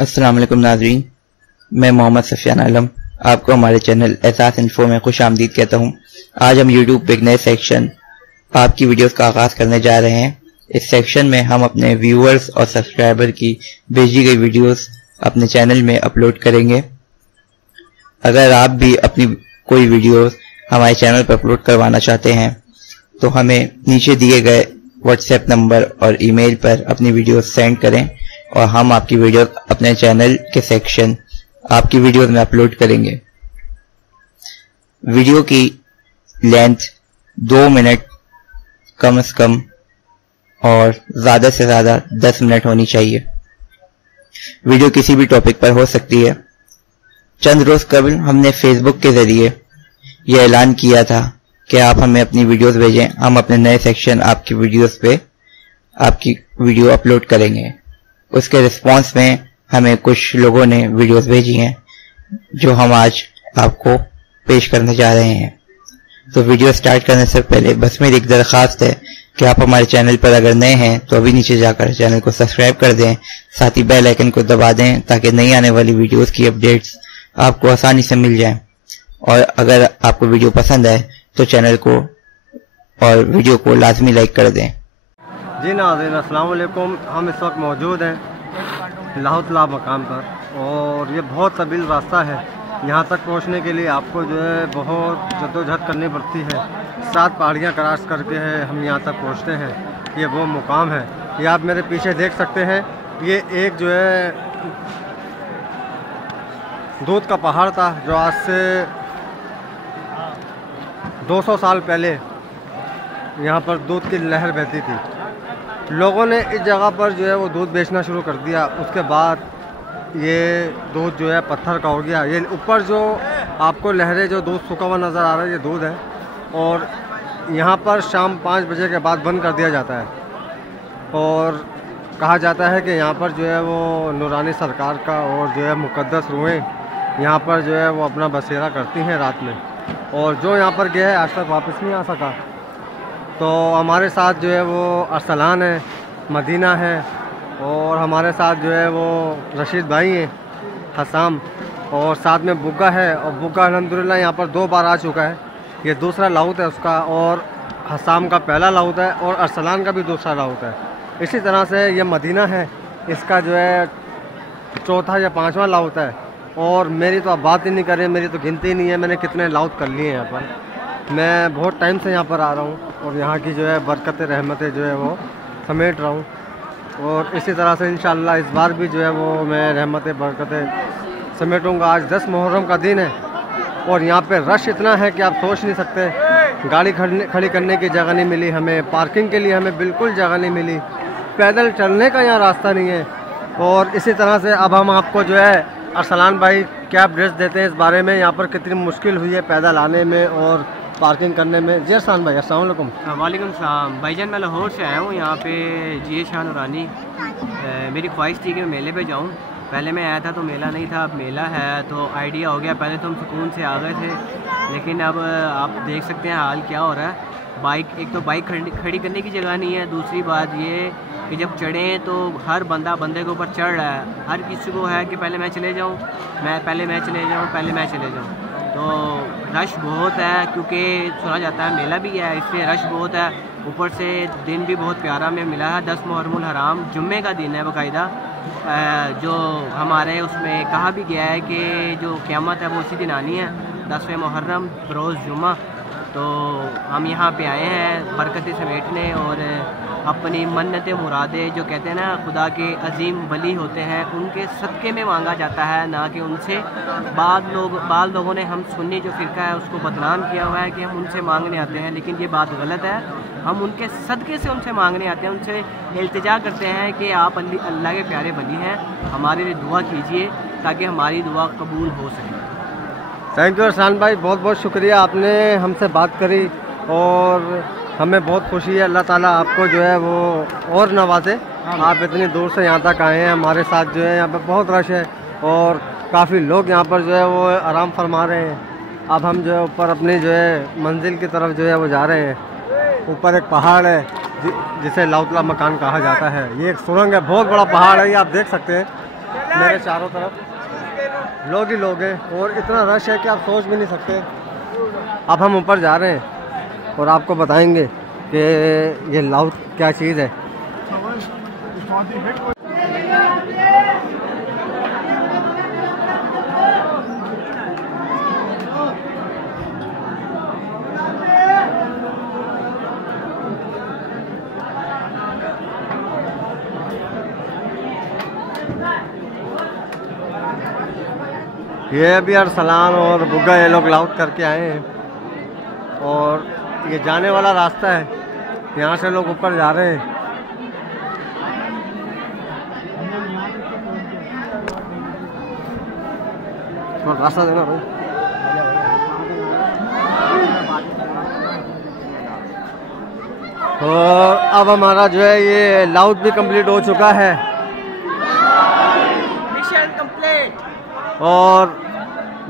अस्सलाम वालेकुम नाज़रीन, मैं मोहम्मद सफियान आलम आपको हमारे चैनल एहसास इन्फो में खुश आमदीद कहता हूँ। आज हम यूट्यूब पे एक नए सेक्शन आपकी वीडियोस का आगाज़ करने जा रहे हैं। इस सेक्शन में हम अपने व्यूअर्स और सब्सक्राइबर की भेजी गई वीडियोस अपने चैनल में अपलोड करेंगे। अगर आप भी अपनी कोई वीडियोस हमारे चैनल पर अपलोड करवाना चाहते हैं तो हमें नीचे दिए गए व्हाट्सएप नंबर और ईमेल पर अपनी वीडियोस सेंड करें और हम आपकी वीडियो अपने चैनल के सेक्शन आपकी वीडियोस में अपलोड करेंगे। वीडियो की लेंथ 2 मिनट कम से कम और ज़्यादा से ज़्यादा 10 मिनट होनी चाहिए। वीडियो किसी भी टॉपिक पर हो सकती है। चंद रोज़ कबल हमने फेसबुक के ज़रिए यह ऐलान किया था कि आप हमें अपनी वीडियोस भेजें, हम अपने नए सेक्शन आपकी वीडियोस पे आपकी वीडियो अपलोड करेंगे। उसके रिस्पांस में हमें कुछ लोगों ने वीडियोस भेजी हैं जो हम आज आपको पेश करने जा रहे हैं। तो वीडियो स्टार्ट करने से पहले बस मेरी एक दरख्वास्त है कि आप हमारे चैनल पर अगर नए हैं तो अभी नीचे जाकर चैनल को सब्सक्राइब कर दें, साथ ही बेल आइकन को दबा दें ताकि नई आने वाली वीडियोस की अपडेट्स आपको आसानी से मिल जाएं। और अगर आपको वीडियो पसंद आए तो चैनल को और वीडियो को लाजमी लाइक कर दें। जी नाज़रीन, अस्सलाम वालेकुम। हम इस वक्त मौजूद हैं लाहौतला मकाम पर और ये बहुत तवील रास्ता है। यहाँ तक पहुँचने के लिए आपको जो है बहुत जद्दोजहद करनी पड़ती है। 7 पहाड़ियाँ क्रॉस करके है हम यहाँ तक पहुँचते हैं। ये वो मुकाम है। ये आप मेरे पीछे देख सकते हैं। ये एक जो है दूध का पहाड़ था जो आज से 200 साल पहले यहाँ पर दूध की लहर बहती थी। लोगों ने इस जगह पर जो है वो दूध बेचना शुरू कर दिया। उसके बाद ये दूध जो है पत्थर का हो गया। ये ऊपर जो आपको लहरें जो दूध सूखा हुआ नज़र आ रहा है ये दूध है और यहाँ पर शाम 5 बजे के बाद बंद कर दिया जाता है। और कहा जाता है कि यहाँ पर जो है वो नूरानी सरकार का और जो है मुक़द्दस रूहें यहाँ पर जो है वो अपना बसेरा करती हैं रात में। और जो यहाँ पर गया है आज तक वापस नहीं आ सका। तो हमारे साथ जो है वो अरसलान है, मदीना है और हमारे साथ जो है वो रशीद भाई हैं, हसाम, और साथ में बुग्गा है। और बुग्गा अल्हम्दुलिल्लाह यहाँ पर 2 बार आ चुका है। ये दूसरा लाउत है उसका और हसाम का पहला लाउत है और अरसलान का भी दूसरा लाउत है। इसी तरह से ये मदीना है, इसका जो है 4था या 5वां लाउत है। और मेरी तो आप बात ही नहीं करें, मेरी तो गिनती नहीं है मैंने कितने लाउत कर लिए हैं यहाँ पर। मैं बहुत टाइम से यहाँ पर आ रहा हूँ और यहाँ की जो है बरकत रहमतें जो है वो समेट रहा हूँ। और इसी तरह से इंशाअल्लाह इस बार भी जो है वो मैं रहमतें बरकतें समेटूँगा। आज 10 मुहर्रम का दिन है और यहाँ पे रश इतना है कि आप सोच नहीं सकते। गाड़ी खड़ी करने की जगह नहीं मिली हमें, पार्किंग के लिए हमें बिल्कुल जगह नहीं मिली, पैदल चलने का यहाँ रास्ता नहीं है। और इसी तरह से अब हम आपको जो है अरसलान भाई क्या अपडेट्स देते हैं इस बारे में, यहाँ पर कितनी मुश्किल हुई है पैदल आने में और पार्किंग करने में। जी अरसलान भाई, अस्सलाम वालेकुम। वालेकुम सलाम भाईजान, मैं लाहौर से आया हूँ यहाँ पे जी शाह नूरानी। मेरी ख्वाहिश थी कि मैं मेले पे जाऊँ। पहले मैं आया था तो मेला नहीं था, अब मेला है तो आइडिया हो गया। पहले तो हम सुकून से आ गए थे लेकिन अब आप देख सकते हैं हाल क्या हो रहा है। बाइक, एक तो बाइक खड़ी करने की जगह नहीं है, दूसरी बात ये कि जब चढ़ें तो हर बंदा बंदे के ऊपर चढ़ रहा है। हर किसी को है कि पहले मैं चले जाऊँ, पहले मैं चले जाऊँ। तो रश बहुत है क्योंकि सुना जाता है मेला भी है, इसलिए रश बहुत है। ऊपर से दिन भी बहुत प्यारा हमें मिला है। 10 मुहर्रमुल हराम जुम्मे का दिन है बाकायदा, जो हमारे उसमें कहा भी गया है कि जो क़यामत है वो उसी दिन आनी है, 10वें मुहर्रम रोज़ जुम्मा। तो हम यहाँ पे आए हैं बरकतें समेटने और अपनी मन्नतें मुरादें जो कहते हैं ना खुदा के अजीम वली होते हैं उनके सदक़े में मांगा जाता है, ना कि उनसे। बाद लोगों ने हम सुन्नी जो फ़िरका है उसको बदनाम किया हुआ है कि हम उनसे मांगने आते हैं, लेकिन ये बात गलत है। हम उनके सदक़े से उनसे मांगने आते हैं, उनसे इल्तिजा करते हैं कि आप अल्लाह के प्यारे वली हैं, हमारे लिए दुआ कीजिए ताकि हमारी दुआ कबूल हो सके। थैंक यू अरसलान भाई, बहुत बहुत शुक्रिया, आपने हमसे बात करी और हमें बहुत खुशी है। अल्लाह ताला आपको जो है वो और नवाजे। आप इतनी दूर से यहाँ तक आए हैं, हमारे साथ जो है यहाँ पे बहुत रश है और काफ़ी लोग यहाँ पर जो है वो आराम फरमा रहे हैं। अब हम जो है ऊपर अपनी जो है मंजिल की तरफ जो है वो जा रहे हैं। ऊपर एक पहाड़ है जिसे लाहौतला मकान कहा जाता है। ये एक सुरंग है, बहुत बड़ा पहाड़ है, ये आप देख सकते हैं। मेरे चारों तरफ लोग ही लोग हैं और इतना रश है कि आप सोच भी नहीं सकते। अब हम ऊपर जा रहे हैं और आपको बताएंगे कि ये लाउथ क्या चीज़ है। ये अभी अरसलान और बुग्गा ये लोग लाउथ करके आए हैं और ये जाने वाला रास्ता है, यहाँ से लोग ऊपर जा रहे हैं। तो रास्ता देना भाई। और अब हमारा जो है ये लाउथ भी कंप्लीट हो चुका है मिशन कंप्लीट। और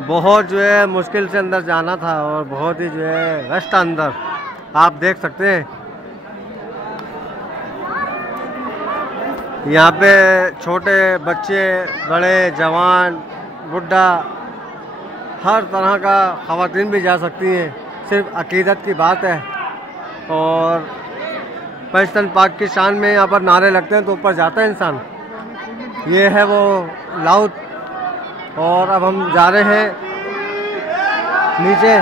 बहुत जो है मुश्किल से अंदर जाना था और बहुत ही जो है रश था अंदर, आप देख सकते हैं। यहाँ पे छोटे बच्चे, बड़े, जवान, बुढ़ा, हर तरह का ख़वातीन भी जा सकती हैं, सिर्फ अकीदत की बात है। और पाकिस्तान पाक की शान में यहाँ पर नारे लगते हैं तो ऊपर जाता है इंसान। ये है वो लाउथ और अब हम जा रहे हैं नीचे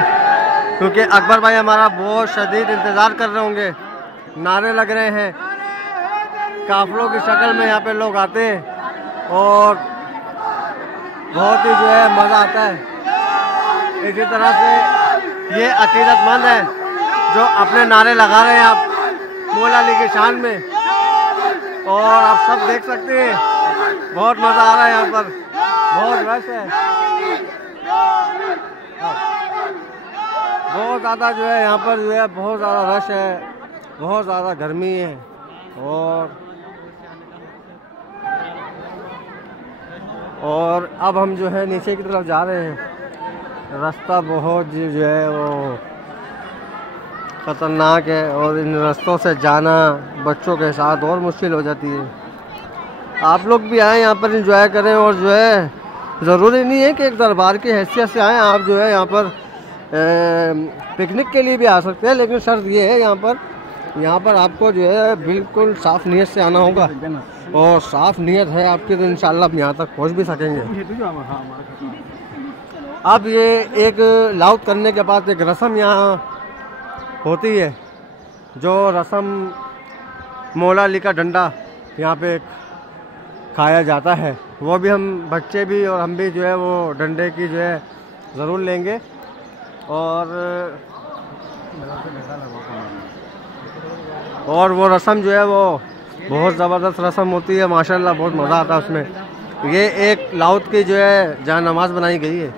क्योंकि अकबर भाई हमारा बहुत शदीद इंतज़ार कर रहे होंगे। नारे लग रहे हैं, काफिलों की शक्ल में यहाँ पे लोग आते हैं और बहुत ही जो है मज़ा आता है। इसी तरह से ये अकीदतमंद है जो अपने नारे लगा रहे हैं आप मौला अली की शान में, और आप सब देख सकते हैं बहुत मज़ा आ रहा है। यहाँ पर बहुत रश है, बहुत ज़्यादा जो है यहाँ पर जो है बहुत ज़्यादा रश है, बहुत ज़्यादा गर्मी है। और अब हम जो है नीचे की तरफ जा रहे हैं। रास्ता बहुत जो है वो ख़तरनाक है और इन रास्तों से जाना बच्चों के साथ और मुश्किल हो जाती है। आप लोग भी आएँ यहाँ पर इंजॉय करें और जो है ज़रूरी नहीं है कि एक दरबार की हैसियत से आएँ, आप जो है यहाँ पर पिकनिक के लिए भी आ सकते हैं, लेकिन शर्त ये है यहाँ पर आपको जो है बिल्कुल साफ़ नीयत से आना होगा और साफ़ नीयत है आपकी तो इंशाल्लाह आप यहाँ तक पहुँच भी सकेंगे। अब ये एक लाउथ करने के बाद एक रस्म यहाँ होती है, जो रस्म मौला अली का डंडा यहाँ पे खाया जाता है। वो भी हम बच्चे भी और हम भी जो है वो डंडे की जो है ज़रूर लेंगे। और वो रस्म जो है वो बहुत ज़बरदस्त रस्म होती है, माशाल्लाह बहुत मज़ा आता है उसमें। ये एक लाउथ की जो है जहाँ नमाज बनाई गई है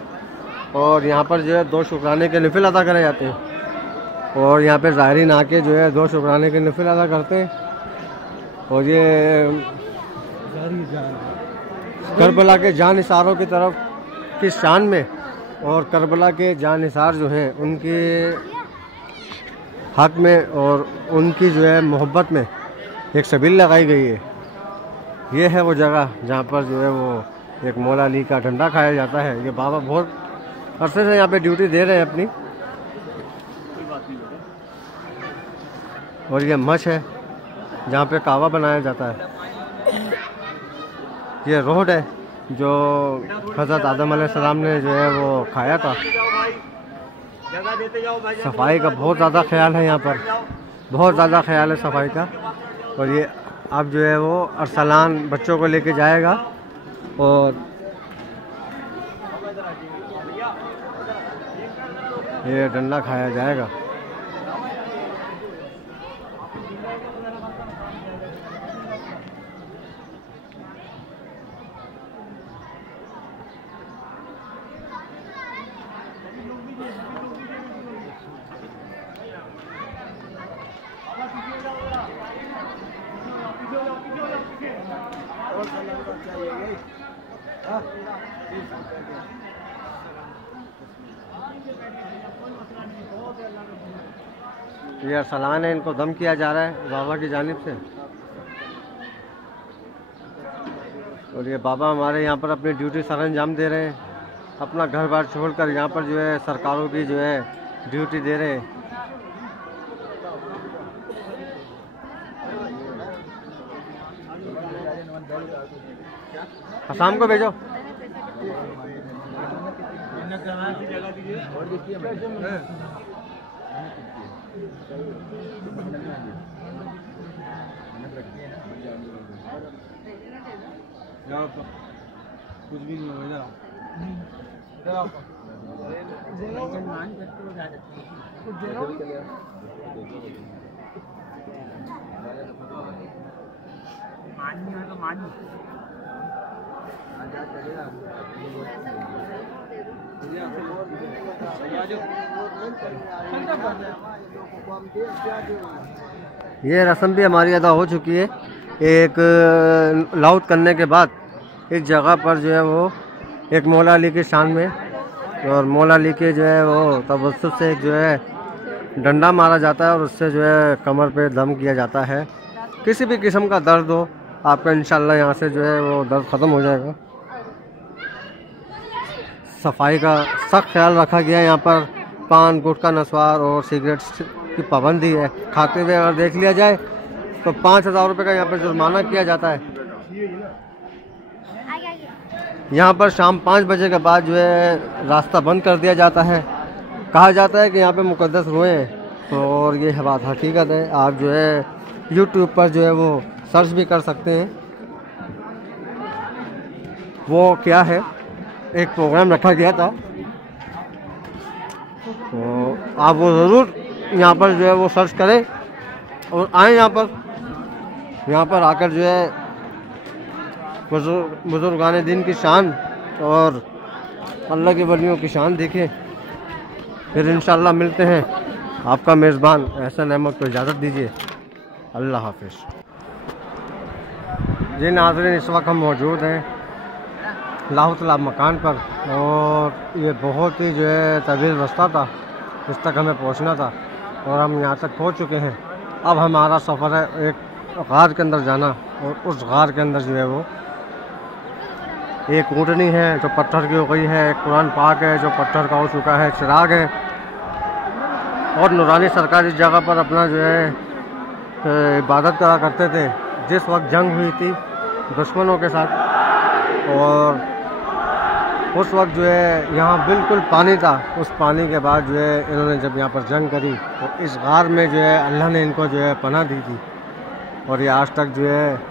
और यहाँ पर जो है 2 शुक्राने के नफिल अदा करे जाते हैं और यहाँ पे ज़ायरीन आके जो है 2 शुक्राने के नफिल अदा करते हैं। और ये करबला के जानिसारों की तरफ की शान में और करबला के जानिसार जो हैं उनके हक में और उनकी जो है मोहब्बत में एक सबील लगाई गई है। ये है वो जगह जहाँ पर जो है वो एक मौला अली का डंडा खाया जाता है। ये बाबा बहुत अरसे से यहाँ पे ड्यूटी दे रहे हैं अपनी। और ये मछ है जहाँ पे कहवा बनाया जाता है। ये रोड है जो हज़रत आदम अलैहिस्सलाम ने जो है वो खाया था। सफाई का बहुत ज़्यादा ख्याल है यहाँ पर, बहुत ज़्यादा ख्याल है सफाई का। और ये अब जो है वो अरसलान बच्चों को लेके जाएगा और ये डंडा खाया जाएगा। ये अरसलान है, इनको दम किया जा रहा है बाबा की जानिब से। और ये बाबा हमारे यहाँ पर अपनी ड्यूटी सर अंजाम दे रहे हैं, अपना घर बार छोड़कर यहाँ पर जो है सरकारों की जो है ड्यूटी दे रहे हैं। शाम को भेजो। कुछ भी नहीं होगा। ये रस्म भी हमारी अदा हो चुकी है। एक लाउट करने के बाद इस जगह पर जो है वो एक मौला अली की शान में, और मौला अली के जो है वो तवज्जुह से जो है डंडा मारा जाता है और उससे जो है कमर पे दम किया जाता है। किसी भी किस्म का दर्द हो आपका इंशाल्लाह यहाँ से जो है वो दर्द ख़त्म हो जाएगा। सफाई का सख्त ख्याल रखा गया है। यहाँ पर पान, गुटखा, नस्वार और सिगरेट की पाबंदी है। खाते हुए अगर देख लिया जाए तो 5,000 रुपये का यहाँ पर जुर्माना किया जाता है। यहाँ पर शाम 5 बजे के बाद जो है रास्ता बंद कर दिया जाता है। कहा जाता है कि यहाँ पे मुकद्दस रोए हैं, और ये बात हकीकत है। आप जो है यूट्यूब पर जो है वो सर्च भी कर सकते हैं। वो क्या है, एक प्रोग्राम रखा गया था, तो आप वो ज़रूर यहाँ पर जो है वो सर्च करें और आएँ यहाँ पर आकर जो है बुजुर्गान दिन की शान और अल्लाह के वलियों की शान देखें। फिर इंशाल्लाह मिलते हैं। आपका मेज़बान एहसन अहमद को इजाज़त दीजिए। अल्लाह हाफिज़। जी नाज़रीन, इस वक्त हम मौजूद हैं लाहौर तालाब मकान पर, और ये बहुत ही जो है तवील रास्ता था, इस तक हमें पहुंचना था और हम यहाँ तक पहुंच चुके हैं। अब हमारा सफ़र है एक गार के अंदर जाना, और उस गार के अंदर जो है वो एक ऊँटनी है जो पत्थर की हो गई है, एक कुरान पाक है जो पत्थर का हो चुका है, चिराग है, और नूरानी सरकार इस जगह पर अपना जो है इबादत करा करते थे। जिस वक्त जंग हुई थी दुश्मनों के साथ, और उस वक्त जो है यहाँ बिल्कुल पानी था। उस पानी के बाद जो है इन्होंने जब यहाँ पर जंग करी तो इस गार में जो है अल्लाह ने इनको जो है पनाह दी थी, और ये आज तक जो है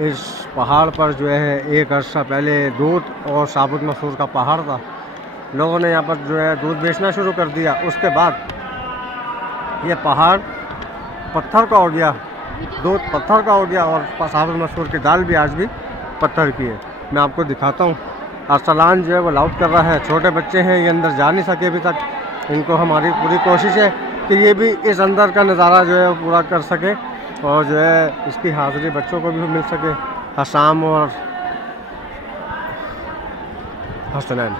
इस पहाड़ पर जो है एक अर्सा पहले दूध और साबुत मसूर का पहाड़ था। लोगों ने यहाँ पर जो है दूध बेचना शुरू कर दिया। उसके बाद ये पहाड़ पत्थर का हो गया, दूध पत्थर का हो गया, और साबुत मसूर की दाल भी आज भी पत्थर की है। मैं आपको दिखाता हूँ। अरसलान जो है वो लाउट कर रहा है। छोटे बच्चे हैं, ये अंदर जा नहीं सके अभी तक। इनको हमारी पूरी कोशिश है कि ये भी इस अंदर का नज़ारा जो है वो पूरा कर सके, और जो है इसकी हाज़िरी बच्चों को भी मिल सके। हसाम और हसनैन।